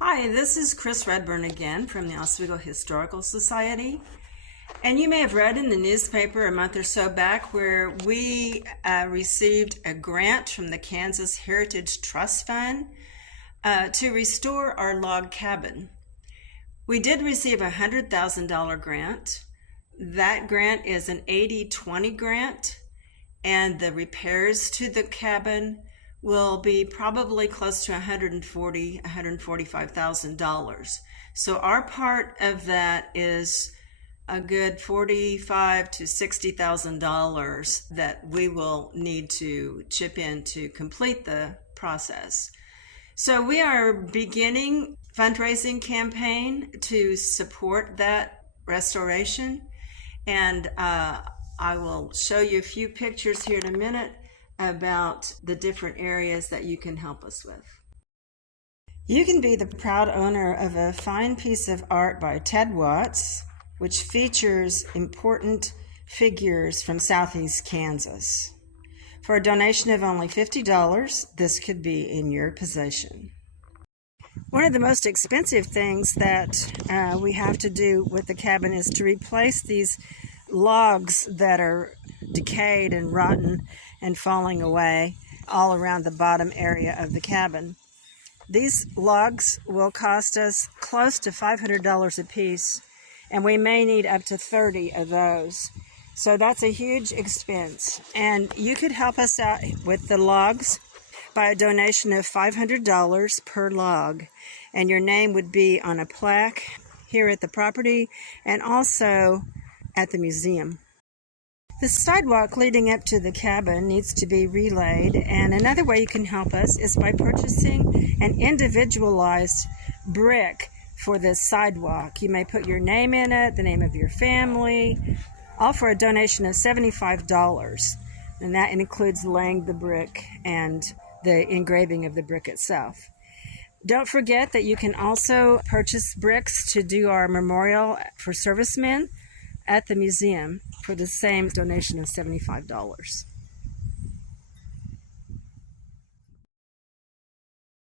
Hi, this is Chris Redburn again from the Oswego Historical Society. And you may have read in the newspaper a month or so back where we received a grant from the Kansas Heritage Trust Fund to restore our log cabin. We did receive a $100,000 grant. That grant is an 80-20 grant, and the repairs to the cabin will be probably close to $145,000. So our part of that is a good $45,000 to $60,000 that we will need to chip in to complete the process. So we are beginning fundraising campaign to support that restoration, and I will show you a few pictures here in a minute about the different areas that you can help us with. You can be the proud owner of a fine piece of art by Ted Watts, which features important figures from Southeast Kansas. For a donation of only $50, this could be in your possession. One of the most expensive things that we have to do with the cabin is to replace these logs that are decayed and rotten and falling away all around the bottom area of the cabin. These logs will cost us close to $500 a piece, and we may need up to 30 of those. So that's a huge expense. And you could help us out with the logs by a donation of $500 per log. And your name would be on a plaque here at the property and also at the museum. The sidewalk leading up to the cabin needs to be relaid, and another way you can help us is by purchasing an individualized brick for the sidewalk. You may put your name in it, the name of your family, all for a donation of $75, and that includes laying the brick and the engraving of the brick itself. Don't forget that you can also purchase bricks to do our memorial for servicemen at the museum for the same donation of $75.